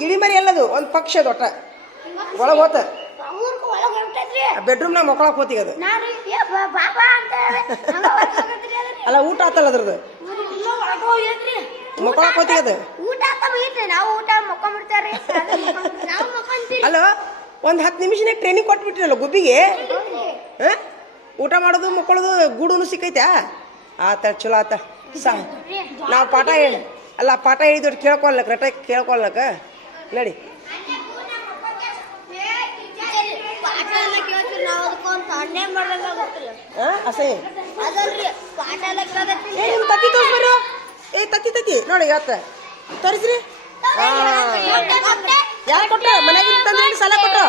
ಗಿಳಿ ಮರಿ ಎಲ್ಲದು ಒಂದು ಪಕ್ಷ ದೊಡ್ಡ ಒಳಗೆ ಹೋತ ಬೆಡ್ರೂಮ್ನಾಗ ಮಕ್ಕಳಕ್ಕೆ ಹೋತಿಗೆ ಅದು ಅಲ್ಲ ಊಟ ಆತಲ್ಲ ಅದ್ರದ್ದು ಮಕ್ಕಳಕ್ಕೆ ಹೋತಿಗೆ ಅದು ಅಲ್ಲ ಒಂದು 10 ನಿಮಿಷನೇ ಟ್ರೈನಿಂಗ್ ಕೊಟ್ಬಿಟ್ರಲ್ಲ ಗುಬ್ಬಿಗೆ ಊಟ ಮಾಡೋದು ಮಕ್ಕಳದು ಗೂಡು ಸಿಕ್ಕೈತಾ ಆತ ಚಲೋ ಆತ ನಾವು ಪಾಠ ಹೇಳಿ ಅಲ್ಲ ಪಾಠ ಹೇಳಿದವ್ರು ಕೇಳ್ಕೊಳ್ಲಕ್ಕ ಕರೆಕ್ಟಾಗಿ ಕೇಳ್ಕೊಳ್ಲಕ್ಕ ನಡಿ ಅಸಹ್ಯ ತತ್ತಿ ತೋರಿಸ್ಬರು ತತ್ತಿ ನೋಡಿ ಇವತ್ತು ತೋರಿಸ್ರಿ ಯಾರು ಕೊಟ್ರ ಮನೆಗೆ ತಂದ್ರೆ ಸಾಲ ಕೊಟ್ರು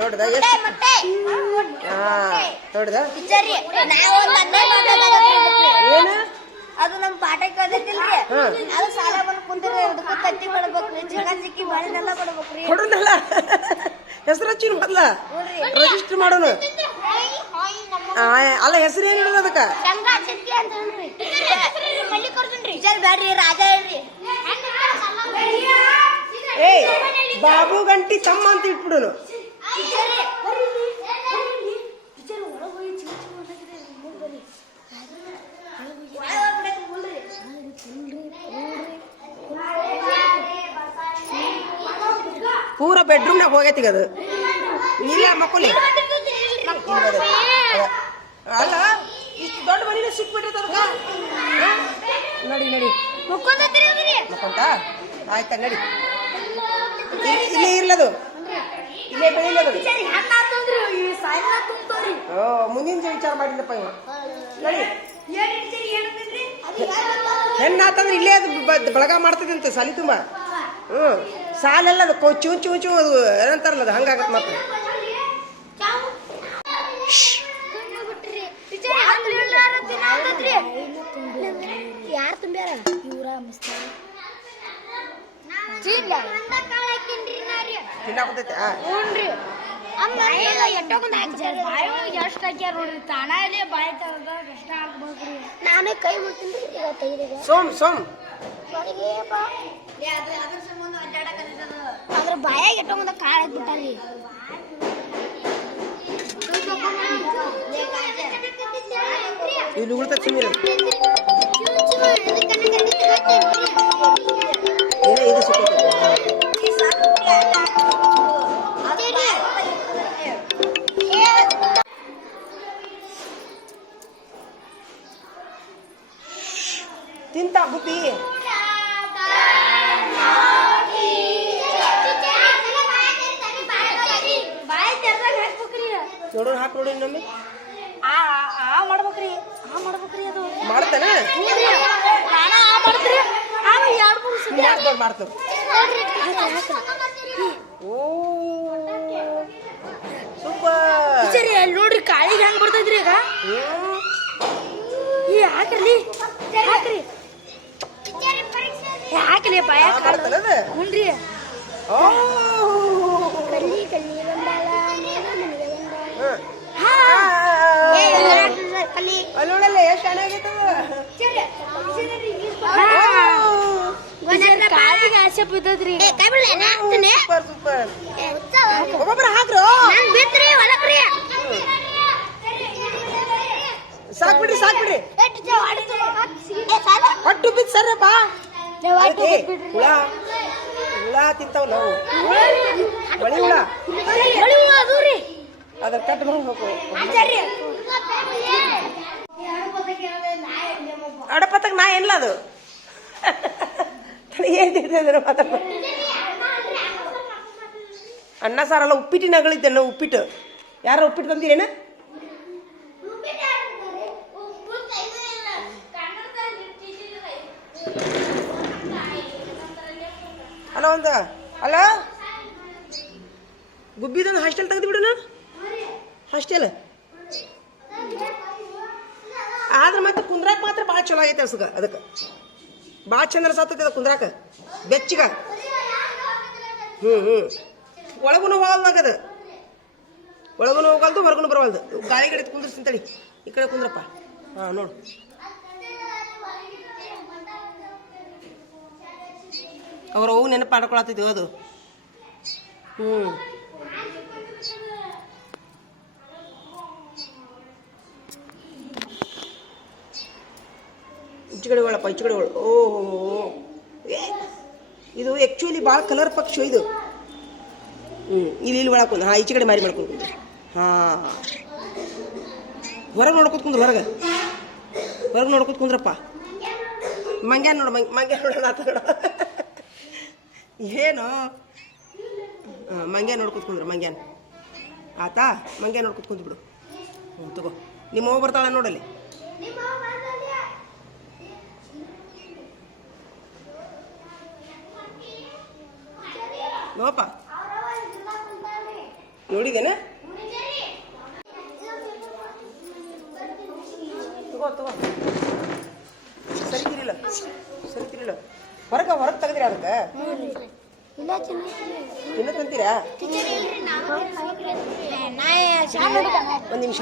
ನೋಡ್ದ ಎಷ್ಟು ನೋಡ್ದ ಏನು ಅದು ನಮ್ ಪಾಠಕ್ಕೆ ಓದೈತಿಲ್ರಿ ಅದು ಸಾಲ ಬಂದು ಕುಂತಿರಿ ಅದಕ್ಕೆ ತತ್ತಿ ಕೊಡ್ಬೇಕ್ರಿ ಚಿಕನ್ ಸಿಕ್ಕಿ ಬಾಳೆನೆಲ್ಲ ಕೊಡ್ಬೇಕ್ರಿ ಕೊಡೋಣಲ್ಲ ಹೆಸರು ಹಚ್ಚಿನ ಮೊದ್ಲ ರಿಜಿಸ್ಟರ್ ಮಾಡೋಣ ಅಲ್ಲ ಹೆಸರು ಏನ್ ಹೇಳೋದು ಅದಕ್ಕ ಬ್ಯಾಡ್ರಿ ರಾಜ ಹೇಳ್ರಿ ಏಯ್ ಬಾಬು ಗಂಟಿ ತಮ್ಮ ಅಂತ ಇಟ್ಬಿಡೋನು ಪೂರ ಬೆಡ್ರೂಮ್ನಾಗ ಹೋಗೈತಿ ಅದು ಇಲ್ಲ ಮಕ್ಕಳು ಅಲ್ಲ ಇಷ್ಟು ದೊಡ್ಡ ಮನಿನ ಸಿಕ್ಬಿಟ್ಟಿರ್ತದ ನಡಿ ನಡಿ ಮಕ್ಕೊಂತ ಆಯ್ತಾ ನಡಿ ಇಲ್ಲೇ ಇರ್ಲದು ಇಲ್ಲೇ ಬೆಳಿಲದು ಓ ಮುಂದಿನ ವಿಚಾರ ಮಾಡಿಲ್ಲಪ್ಪ ಇವ ನಡಿ ಹೆಣ್ಣಾತಂದ್ರೆ ಇಲ್ಲೇ ಅದು ಬಳಗ ಮಾಡ್ತದಂತೆ ಸಾಲಿ ತುಂಬ ಸಾಲೆಲ್ಲ ಅದು ಚೂ ಚೂ ಚೂ ಅದು ಏನಂತಾರಲ್ಲ ಅದು ಹಂಗಾಗತ್ತೆ ಮತ್ತೆ ಯಾರು ತುಂಬ್ಯಾರ ಇವ್ರ ತಿನ್ನಾಕತೈತೆ ನಾನೇ ಕೈ ಮುಟ್ತೀನಿ ಸೋಮ್ ಸೋಮ್ ಅದ್ರ ಬಾಯಾಗ ಎಟ್ಟೊಂದ ಕಾಳು ಹಾಕ್ಬಿಟ್ಟಾರಿ ಇಲ್ಲಿ ಉಳ್ತ ಚಿಮ್ಮಿರ ಏನೇ ಇದು ಸಿಕ್ಕೈತೆ ತಿಂತ ಗುಬ್ಬಿ ನೋಡೋಣ ಹಾಕಿ ನೋಡಿ ನಮ್ಮಿ ಮಾಡ್ಬೇಕ್ರಿ ಅದು ಮಾಡ್ತಾನ ಮಾಡ್ತಾವ ಓ ಸೂಪರ್ ನೋಡ್ರಿ ಕಾಳಿಗೆ ಹೆಂಗ್ ಬರ್ತೈತ್ರಿ ಈಗ ಹಾಕ್ರಿ ಹಾಕ್ಲಿ ಬಾಯ ಹುನ್ರಿ ಕಲ್ಲಿ ಕಲ್ಲಿ ಅಲ್ಲೋಡಲ್ಲ ಎಷ್ಟು ಕಾಳಿಗೆ ಆಸೆ ಬಿದ್ದದ್ರಿ ಸೂಪರ್ ಸೂಪರ್ ಒಬ್ಬೊಬ್ಬರ ಹಾಕ್ರು ಸಾಕ್ಬಿಡ್ರಿ ಹೊಟ್ಟು ಬಿದ್ದು ಸರ್ರಪ್ಪ ಹುಳ ಹುಳ ತಿಂತಾವ ನಾವು ಬಳಿ ಹುಳ ಅದ್ರ ಕಟ್ ಮಾಡ್ಬೇಕು ಅಡಪತ್ತಕ್ಕೆ ನಾ ಏನಿಲ್ಲ ಅದು ಏನ್ ತಿಂತಿದ್ರೆ ಮಾತಾಡ ಅನ್ನ ಸಾರಲ್ಲ ಉಪ್ಪಿಟ್ಟಿನಾಗಳಿದ್ದೆ ನಾವು ಉಪ್ಪಿಟ್ಟು ಯಾರು ಉಪ್ಪಿಟ್ಟು ತಂದಿರೇನ ಅಲ್ಲ ಒಂದು ಅಲ್ಲ ಗುಬ್ಬಿದೊಂದು ಹಾಸ್ಟೆಲ್ ತೆಗೆದು ಬಿಡು ನಾನು ಹಾಸ್ಟೆಲ್ ಆದ್ರೆ ಮತ್ತೆ ಕುಂದ್ರಾಕ್ ಮಾತ್ರ ಭಾಳ ಚಲೋ ಆಗೈತೆ ಅನ್ಸಗ ಅದಕ್ಕೆ ಭಾಳ ಚಂದ ಸಾತೈತೆ ಅದು ಕುಂದ್ರಾಕ ಬೆಚ್ಚಿಗ ಒಳಗೂ ಹೋಗಲ್ದಾಗದು ಒಳಗೂ ಹೋಗಲ್ದು ಹೊರಗೂ ಬರವಲ್ದು ಗಾಳಿ ಗಡಿ ಕುಂದ್ರಸ್ತಂತಳಿ ಈ ಕಡೆ ಕುಂದ್ರಪ್ಪ ನೋಡು ಅವ್ರ ಹೋಗಿ ನೆನಪು ಮಾಡ್ಕೊಳತ್ತಿದ್ವು ಅದು. ಹ್ಞೂ ಈಚೆಗಡೆಗಳಪ್ಪ ಈಚೆಗಡೆಗಳು. ಓಹೋ ಇದು ಆ್ಯಕ್ಚುಲಿ ಭಾಳ ಕಲರ್ ಪಕ್ಷಿ ಇದು. ಇಲ್ಲಿ ಒಳಗೆ ಹಾಂ ಈಚೆ ಕಡೆ ಮಾರಿ ಮಾಡ್ಕೊಂಡು ಹಾಂ ಹೊರಗೆ ನೋಡ್ಕೊತ ಕುಂದ್ರು ಹೊರಗೆ ನೋಡ್ಕೊತ ಕುಂದ್ರಪ್ಪ. ಮಂಗ್ಯಾನ ನೋಡು ಮಂಗ್ಯಾನ ನೋಡೋಣ ಆತ ನೋಡ ಏನು ಮಂಗ್ಯಾನ ನೋಡ್ಕೊತ ಕುಂದ್ರು ಮಂಗ್ಯಾನ ಆತಾ ಮಂಗ್ಯಾನ ನೋಡ್ಕೊತ ಕುಂತು ಬಿಡು. ತಗೋ ನಿಮ್ಮ ಹೋಗಿ ಬರ್ತಾಳೆ ನೋಡಲ್ಲಿ. ನೋಡಪ್ಪ ನೋಡಿದೇನ ತಗೋ ಸರಿತಿರಿಲ್ಲ ಹೊರಗೆ ತೆಗದ್ರಿ ಅದಕ್ಕೆ ತಿನ್ನ ತಂತೀರಾ? ಒಂದು ನಿಮಿಷ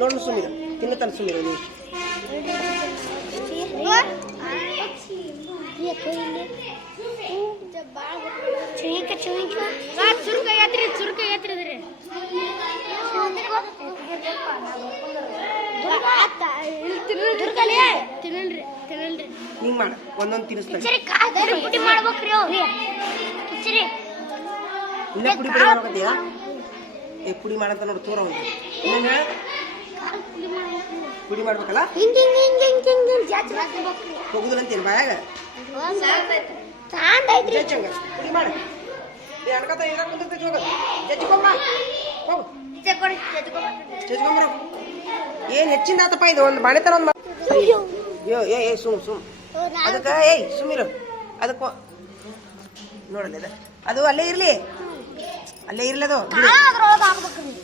ನೋಡು ಸುಮ್ಮಿರು ತಿನ್ನ ತನ ಸುಮ್ಮಿರು ನೀವು. ಹಿಂಗ್ ಮಾಡ ಒಂದೊಂದು ತಿನ್ನಿಸ್ತಾರೆ. ಇನ್ನ ಪುಡಿ ಪುಡಿ ಮಾಡ್ಬೇಕತ್ತೀಯಾ? ಪುಡಿ ಮಾಡಂತ ನೋಡಿ ತೋರ ಒಂದು ಇನ್ನೇನು ಹೇಳ ಪುಡಿ ಮಾಡ್ಬೇಕಲ್ಲ ಹೋಗುದಿಲ್ಲಂತೇನು ಬಾಯಾಗ ಜಜ್ಜಂಗ ಪುಡಿ ಮಾಡ ಅನ್ಕತ ಈಗ ಕುಂದಿರ್ತೈತಿ ಹೋಗ ಜಜ್ಕೊಂಬ ಹೋಗು ಜಜ್ಕೊಂಬರ. ಏನು ಹೆಚ್ಚಿಂದ ಆತಪ್ಪ ಇದು ಒಂದು ಬಾಣೆತರ ಒಂದು ಏ ಸುಮ್ ಅದಕ್ಕೆ ಸುಮ್ಮಿರು ಅದಕ್ಕೆ ನೋಡಲ್ಲ ಅದು ಅಲ್ಲೇ ಇರಲಿ ಅದು ಸುಮ್ಮಿರಿ